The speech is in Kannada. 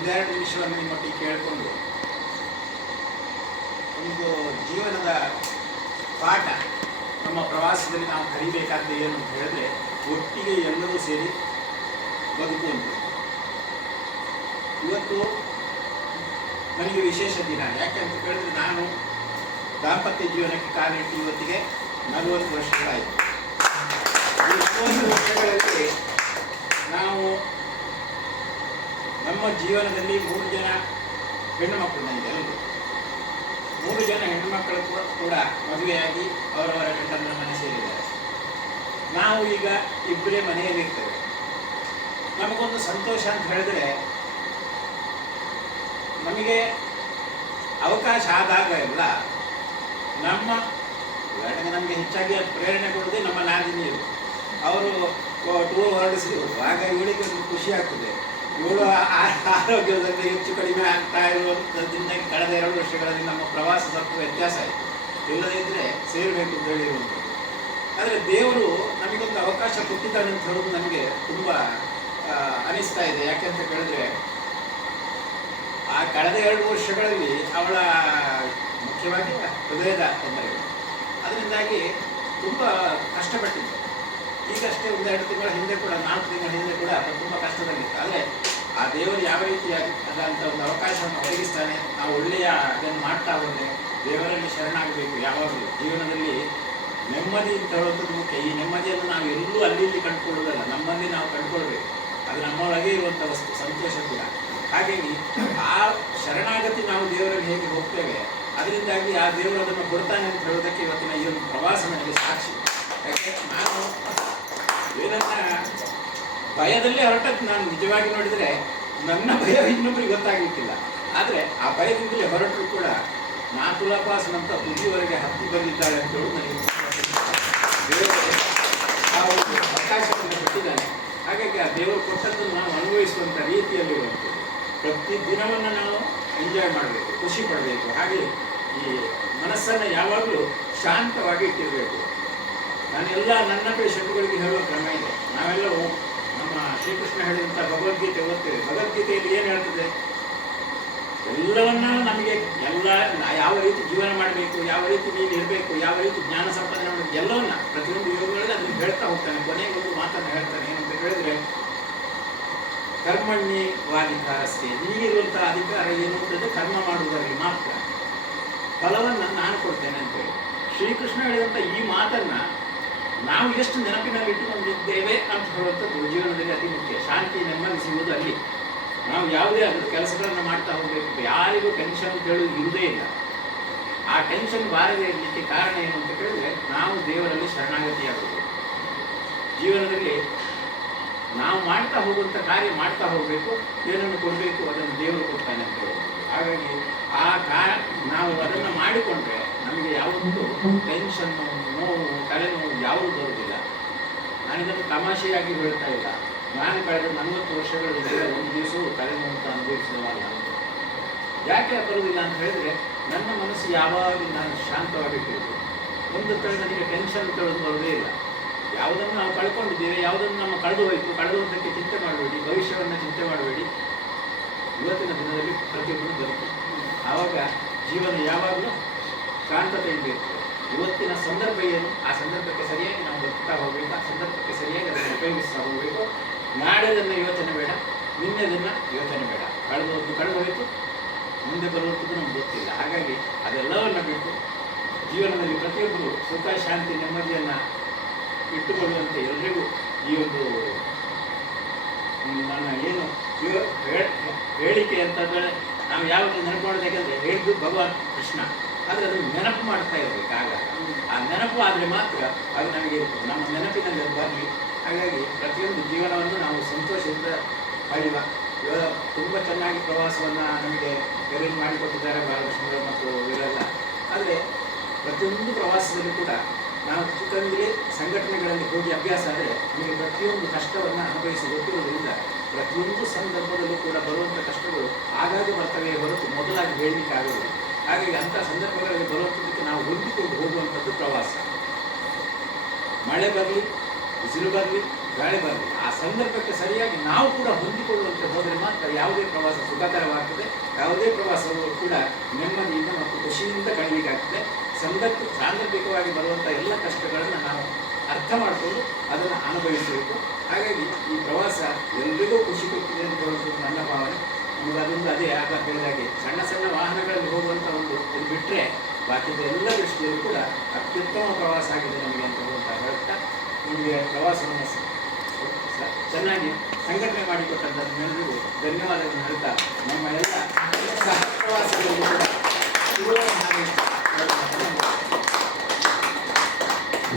ಒಂದೆರಡು ನಿಮಿಷವನ್ನು ನಿಮ್ಮೊಟ್ಟಿಗೆ ಕೇಳಿಕೊಂಡು ಒಂದು ಜೀವನದ ಪಾಠ ನಮ್ಮ ಪ್ರವಾಸದಲ್ಲಿ ನಾವು ಕಲಿಬೇಕಾದ್ದು ಏನು ಅಂತ ಹೇಳಿದ್ರೆ, ಒಟ್ಟಿಗೆ ಎಲ್ಲರೂ ಸೇರಿ ಬದುಕುವಂಥದ್ದು. ಇವತ್ತು ನನಗೆ ವಿಶೇಷ ದಿನ. ಯಾಕೆ ಅಂತ ಹೇಳಿದ್ರೆ, ನಾನು ದಾಂಪತ್ಯ ಜೀವನಕ್ಕೆ ಕಾಲಿಟ್ಟು ಇವತ್ತಿಗೆ 40 ವರ್ಷಗಳಾಯಿತು. ಈ 40 ವರ್ಷಗಳಲ್ಲಿ ನಾವು ನಮ್ಮ ಜೀವನದಲ್ಲಿ 3 ಜನ ಹೆಣ್ಣು ಮಕ್ಕಳು, ನನಗೆಲ್ಲರೂ 3 ಜನ ಹೆಣ್ಣುಮಕ್ಕಳು ಕೂಡ ಮದುವೆಯಾಗಿ ಅವರವರ ಗಂಡನ ಮನೆ ಸೇರಿದ್ದಾರೆ. ನಾವು ಈಗ ಇಬ್ಬರೇ ಮನೆಯಲ್ಲಿರ್ತೇವೆ. ನಮಗೊಂದು ಸಂತೋಷ ಅಂತ ಹೇಳಿದ್ರೆ, ನಮಗೆ ಅವಕಾಶ ಆದಾಗ ಎಲ್ಲ ನಮಗೆ ಹೆಚ್ಚಾಗಿ ಪ್ರೇರಣೆ ಕೊಡೋದೇ ನಮ್ಮ ನಾದಿನಿಯರು. ಅವರು ಟೂರ್ ಹೊರಡಿಸಿದ್ರು. ಆಗ ಇವಳಿಗೆ ಒಂದು ಖುಷಿ ಆಗ್ತದೆ. ಇವಳು ಆರೋಗ್ಯದಲ್ಲಿ ಹೆಚ್ಚು ಕಡಿಮೆ ಆಗ್ತಾ ಇರುವಂಥದ್ದಿಂದ ಕಳೆದ 2 ವರ್ಷಗಳಲ್ಲಿ ನಮ್ಮ ಪ್ರವಾಸ ಸ್ವಲ್ಪ ವ್ಯತ್ಯಾಸ ಆಯಿತು. ಇಲ್ಲದೇ ಇದ್ದರೆ ಸೇರಬೇಕು ಅಂತ ಹೇಳಿರುವಂಥದ್ದು. ಆದರೆ ದೇವರು ನಮಗೊಂದು ಅವಕಾಶ ಕೊಟ್ಟಿದ್ದಾನೆ ಅಂತ ಹೇಳೋದು ನನಗೆ ತುಂಬ ಅನಿಸ್ತಾ ಇದೆ. ಯಾಕೆಂತ ಕೇಳಿದ್ರೆ, ಆ ಕಳೆದ 2 ವರ್ಷಗಳಲ್ಲಿ ಅವಳ ಮುಖ್ಯವಾಗಿ ಹೃದಯದ ತೊಂದರೆಗಳು, ಅದರಿಂದಾಗಿ ತುಂಬ ಕಷ್ಟಪಟ್ಟಿದ್ದೆ. ಈಗಷ್ಟೇ 1-2 ತಿಂಗಳ ಹಿಂದೆ ಕೂಡ, 4 ತಿಂಗಳ ಹಿಂದೆ ಕೂಡ ತುಂಬ ಕಷ್ಟದಲ್ಲಿತ್ತು. ಆದರೆ ಆ ದೇವರು ಯಾವ ರೀತಿಯಾಗಿ ಅದಂಥ ಒಂದು ಅವಕಾಶವನ್ನು ಒದಗಿಸ್ತಾನೆ. ನಾವು ಒಳ್ಳೆಯ ಅದನ್ನು ಮಾಡ್ತಾ ಹೋದರೆ ದೇವರಲ್ಲಿ ಶರಣಾಗಬೇಕು. ಯಾವಾಗಲೂ ಜೀವನದಲ್ಲಿ ನೆಮ್ಮದಿ ಅಂತ ಹೇಳುವಂಥದ್ದು ಮುಖ್ಯ. ಈ ನೆಮ್ಮದಿಯನ್ನು ನಾವು ಎಲ್ಲೂ ಅಲ್ಲಿ ಕಂಡುಕೊಳ್ಳೋದಲ್ಲ, ನಮ್ಮಲ್ಲಿ ನಾವು ಕಂಡುಕೊಳ್ಬೇಕು. ಅದು ನಮ್ಮೊಳಗೆ ಇರುವಂಥ ವಸ್ತು, ಸಂತೋಷ ಕೂಡ. ಹಾಗಾಗಿ ಆ ಶರಣಾಗತಿ ನಾವು ದೇವರಲ್ಲಿ ಹೇಗೆ ಹೋಗ್ತೇವೆ, ಅದರಿಂದಾಗಿ ಆ ದೇವರು ಅದನ್ನು ಕೊಡ್ತಾನೆ ಅಂತ ಹೇಳೋದಕ್ಕೆ ಇವತ್ತಿನ ಈ ಒಂದು ಪ್ರವಾಸ ನನಗೆ ಸಾಕ್ಷಿ. ಯಾಕೆ ನಾನು ಏನನ್ನ ಭಯದಲ್ಲೇ ಹೊರಟದ್ದು. ನಾನು ನಿಜವಾಗಿ ನೋಡಿದರೆ ನನ್ನ ಭಯ ಇನ್ನೊಬ್ಬರಿಗೆ ಗೊತ್ತಾಗಲಿಕ್ಕಿಲ್ಲ. ಆದರೆ ಆ ಭಯದಿಂದಲೇ ಹೊರಟರು ಕೂಡ ನಾ ತುಲಾಪಾಸನಂತ ತುದಿಯವರೆಗೆ ಹತ್ತಿ ಬಂದಿದ್ದಾಳೆ ಅಂತ ಹೇಳಿ ನನಗೆ ದೇವರು ಆ ಒಂದು ಅವಕಾಶವನ್ನು ಕೊಟ್ಟಿದ್ದಾನೆ. ಹಾಗಾಗಿ ಆ ದೇವರು ಕೊಟ್ಟದ್ದನ್ನು ನಾವು ಅನುಭವಿಸುವಂಥ ರೀತಿಯಲ್ಲಿರುವಂಥದ್ದು. ಪ್ರತಿ ದಿನವನ್ನು ನಾವು ಎಂಜಾಯ್ ಮಾಡಬೇಕು, ಖುಷಿ ಪಡಬೇಕು. ಹಾಗೆ ಈ ಮನಸ್ಸನ್ನು ಯಾವಾಗಲೂ ಶಾಂತವಾಗಿ ಇಟ್ಟಿರಬೇಕು. ನಾನೆಲ್ಲ ನನ್ನ ಪೇಷಂಟ್ಗಳಿಗೆ ಹೇಳುವ ಕ್ರಮ ಇದೆ. ನಾವೆಲ್ಲವೂ ನಮ್ಮ ಶ್ರೀಕೃಷ್ಣ ಹೇಳಿದಂಥ ಭಗವದ್ಗೀತೆ ಓದ್ತೇವೆ. ಭಗವದ್ಗೀತೆಯಲ್ಲಿ ಏನು ಹೇಳ್ತದೆ, ಎಲ್ಲವನ್ನ ನಮಗೆ ಯಾವ ರೀತಿ ಜೀವನ ಮಾಡಬೇಕು, ಯಾವ ರೀತಿ ನೀನು ಇರಬೇಕು, ಯಾವ ರೀತಿ ಜ್ಞಾನ ಸಂಪಾದನೆ ಮಾಡಬೇಕು, ಎಲ್ಲವನ್ನ ಪ್ರತಿಯೊಂದು ಯೋಗಗಳಲ್ಲಿ ಅದನ್ನು ಹೇಳ್ತಾ ಹೋಗ್ತಾನೆ. ಕೊನೆಗೆ ಒಂದು ಮಾತನ್ನು ಹೇಳ್ತಾನೆ. ಏನಂತ ಹೇಳಿದ್ರೆ, ಕರ್ಮಣ್ಯೇವಾಧಿಕಾರಸ್ಥೆ, ನಿನಗಿರುವಂಥ ಅಧಿಕಾರ ಏನು ಅಂತಂದರೆ ಕರ್ಮ ಮಾಡುವುದರಲ್ಲಿ ಮಾತ್ರ, ಫಲವನ್ನು ನಾನು ಕೊಡ್ತೇನೆ ಅಂತೇಳಿ ಶ್ರೀಕೃಷ್ಣ ಹೇಳಿದಂಥ ಈ ಮಾತನ್ನು ನಾವು ಎಷ್ಟು ನೆನಪಿನಲ್ಲಿ ಇಟ್ಟುಕೊಂಡಿದ್ದೇವೆ ಅಂತ ಹೇಳುವಂಥದ್ದು ಜೀವನದಲ್ಲಿ ಅತಿ ಮುಖ್ಯ. ಶಾಂತಿ, ನೆಮ್ಮದಿ ಸಿಗುವುದು ಅಲ್ಲಿ. ನಾವು ಯಾವುದೇ ಆದರೂ ಕೆಲಸಗಳನ್ನು ಮಾಡ್ತಾ ಹೋಗಬೇಕು. ಯಾರಿಗೂ ಟೆನ್ಷನ್ ಅಂತ ಹೇಳೋದು ಇರುವುದೇ ಇಲ್ಲ. ಆ ಟೆನ್ಷನ್ ಬಾರದೇ ಇರಲಿಕ್ಕೆ ಕಾರಣ ಏನು ಅಂತ ಕೇಳಿದ್ರೆ, ನಾವು ದೇವರಲ್ಲಿ ಶರಣಾಗತಿಯಾಗಬೇಕು. ಜೀವನದಲ್ಲಿ ನಾವು ಮಾಡ್ತಾ ಹೋಗುವಂಥ ಕಾರ್ಯ ಮಾಡ್ತಾ ಹೋಗಬೇಕು. ಏನನ್ನು ಕೊಡಬೇಕು ಅದನ್ನು ದೇವರು ಕೊಡ್ತಾನೆ ಅಂತ ಹೇಳೋದು. ಹಾಗಾಗಿ ನಾವು ಅದನ್ನು ಮಾಡಿಕೊಂಡ್ರೆ ನಮಗೆ ಯಾವತ್ತೂ ಟೆನ್ಷನ್ನು, ನೋವು, ತಲೆನೋವು ಯಾವುದೂ ಬರುವುದಿಲ್ಲ. ನಾನಿದನ್ನು ತಮಾಷೆಯಾಗಿ ಹೇಳ್ತಾ ಇಲ್ಲ. ನಾನು ಕಳೆದ 40 ವರ್ಷಗಳಲ್ಲಿ ಒಂದು ದಿವಸವೂ ತಲೆನೋವು ಅಂತ ಅನುಭವಿಸಿದವಲ್ಲ. ಯಾಕೆ ಬರುವುದಿಲ್ಲ ಅಂತ ಹೇಳಿದ್ರೆ, ನನ್ನ ಮನಸ್ಸು ಯಾವಾಗಲೂ ನಾನು ಶಾಂತವಾಗಿಟ್ಟಿರ್ಬೇಕು. ಒಂದು ಕಡೆ ನನಗೆ ಟೆನ್ಷನ್ ಕೇಳೋದು ಬರೋದೇ ಇಲ್ಲ. ಯಾವುದನ್ನು ನಾವು ಕಳ್ಕೊಂಡಿದ್ದೇವೆ, ಯಾವುದನ್ನು ನಮ್ಮ ಕಳೆದು ಹೋಯಿತು, ಕಳೆದುವುದಕ್ಕೆ ಚಿಂತೆ ಮಾಡಬೇಡಿ, ಭವಿಷ್ಯವನ್ನು ಚಿಂತೆ ಮಾಡಬೇಡಿ. ಇವತ್ತಿನ ದಿನದಲ್ಲಿ ಪ್ರತಿಯೊಬ್ಬರು ಬರುತ್ತೆ. ಆವಾಗ ಜೀವನ ಯಾವಾಗಲೂ ಶಾಂತತೆಯಿಂದ ಇರ್ತದೆ. ಇವತ್ತಿನ ಸಂದರ್ಭ ಏನು, ಆ ಸಂದರ್ಭಕ್ಕೆ ಸರಿಯಾಗಿ ನಾವು ಬದುಕ್ತಾ ಹೋಗಬೇಕು. ಆ ಸಂದರ್ಭಕ್ಕೆ ಸರಿಯಾಗಿ ಅದನ್ನು ಉಪಯೋಗಿಸ್ತಾ ಹೋಗಬೇಕು. ನಾಳೆದನ್ನು ಯೋಚನೆ ಬೇಡ, ನಿನ್ನೆದನ್ನು ಯೋಚನೆ ಬೇಡ. ಕಳೆದು ಹೋಯಿತು, ಮುಂದೆ ಬರುವಂಥದ್ದು ನಮ್ಗೆ ಗೊತ್ತಿಲ್ಲ. ಹಾಗಾಗಿ ಅದೆಲ್ಲವನ್ನು ಬಿಟ್ಟು ಜೀವನದಲ್ಲಿ ಪ್ರತಿಯೊಬ್ಬರು ಸುಖ, ಶಾಂತಿ, ನೆಮ್ಮದಿಯನ್ನು ಇಟ್ಟುಕೊಳ್ಳುವಂತೆ ಎಲ್ರಿಗೂ ಈ ಒಂದು ನನ್ನ ಏನು ಹೇಳಿಕೆ ಅಂತಂದರೆ, ನಾವು ಯಾವತ್ತೂ ನೆನಪು ಮಾಡಬೇಕಂದ್ರೆ ಹೇಳಿದ್ದು ಭಗವಾನ್ ಕೃಷ್ಣ. ಆದರೆ ಅದನ್ನು ನೆನಪು ಮಾಡ್ತಾ ಇರಬೇಕು. ಆಗ ಆ ನೆನಪು ಆದರೆ ಮಾತ್ರ ಅದು ನಮಗೆ ಇರ್ತದೆ, ನಮ್ಮ ನೆನಪಿನಲ್ಲಿ ಅದು ಬರಲಿ. ಹಾಗಾಗಿ ಪ್ರತಿಯೊಂದು ಜೀವನವನ್ನು ನಾವು ಸಂತೋಷದಿಂದ ಪಡೆಯುವ. ಇವಾಗ ತುಂಬ ಚೆನ್ನಾಗಿ ಪ್ರವಾಸವನ್ನು ನಮಗೆ ಅರೇಂಜ್ ಮಾಡಿಕೊಟ್ಟಿದ್ದಾರೆ ಬಾಲಕೃಷ್ಣರು ಮತ್ತು ಇವರೆಲ್ಲ. ಆದರೆ ಪ್ರತಿಯೊಂದು ಪ್ರವಾಸದಲ್ಲೂ ಕೂಡ ನಾವು ಚಿಕ್ಕಂದಿಗೆ ಸಂಘಟನೆಗಳಲ್ಲಿ ಹೋಗಿ ಅಭ್ಯಾಸ ಆದರೆ ನಮಗೆ ಪ್ರತಿಯೊಂದು ಕಷ್ಟವನ್ನು ಅನುಭವಿಸಿ ಗೊತ್ತಿರುವುದರಿಂದ ಪ್ರತಿಯೊಂದು ಸಂದರ್ಭದಲ್ಲೂ ಕೂಡ ಬರುವಂಥ ಕಷ್ಟಗಳು ಆಗಾಗ ಬರ್ತವೆ ಹೊರತು ಮೊದಲಾಗಿ ಹೇಳಲಿಕ್ಕಾಗೋದು. ಹಾಗಾಗಿ ಅಂಥ ಸಂದರ್ಭಗಳಲ್ಲಿ ಬರುವಂಥದ್ದಕ್ಕೆ ನಾವು ಹೊಂದಿಕೊಂಡು ಹೋಗುವಂಥದ್ದು ಪ್ರವಾಸ. ಮಳೆ ಬರಲಿ, ಬಿಸಿಲು ಬರಲಿ, ಗಾಳಿ ಬರಲಿ. ಆ ಸಂದರ್ಭಕ್ಕೆ ಸರಿಯಾಗಿ ನಾವು ಕೂಡ ಹೊಂದಿಕೊಳ್ಳುವಂತೆ ಹೋದರೆ ಮಾತ್ರ ಯಾವುದೇ ಪ್ರವಾಸ ಸುಖಕರವಾಗ್ತದೆ, ಯಾವುದೇ ಪ್ರವಾಸವು ಕೂಡ ನೆಮ್ಮದಿಯಿಂದ ಮತ್ತು ಖುಷಿಯಿಂದ ಕಳೀಲಿಕ್ಕಾಗ್ತದೆ. ಸಾಂದರ್ಭಿಕವಾಗಿ ಬರುವಂಥ ಎಲ್ಲ ಕಷ್ಟಗಳನ್ನು ನಾವು ಅರ್ಥ ಮಾಡಿಕೊಂಡು ಅದನ್ನು ಅನುಭವಿಸಬೇಕು. ಹಾಗಾಗಿ ಈ ಪ್ರವಾಸ ಎಲ್ರಿಗೂ ಖುಷಿ ಕೊಡ್ತಿದೆ ಅಂತ ಹೇಳೋದು ನನ್ನ ಭಾವನೆ. ನಮಗೆ ಅದೊಂದು ಅದೇ ಆಗ ಹೇಳಿದಾಗೆ ಸಣ್ಣ ಸಣ್ಣ ವಾಹನಗಳಲ್ಲಿ ಹೋಗುವಂಥ ಒಂದು ಇದು ಬಿಟ್ಟರೆ ಬಾಕಿದ ಎಲ್ಲ ದೃಷ್ಟಿಯಲ್ಲೂ ಕೂಡ ಅತ್ಯುತ್ತಮ ಪ್ರವಾಸ ಆಗಿದೆ ನಮಗೆ ಅಂತ ಹೇಳ್ತಾ ನಿಮಗೆ ಪ್ರವಾಸವನ್ನು ಚೆನ್ನಾಗಿ ಸಂಘಟನೆ ಮಾಡಿಕೊಟ್ಟಂಥದ್ದೆಲ್ಲರಿಗೂ ಧನ್ಯವಾದಗಳನ್ನು ಹೇಳ್ತಾ ನಮ್ಮ ಎಲ್ಲ ಸಹ ಪ್ರವಾಸಗಳಿಗೂ ಕೂಡ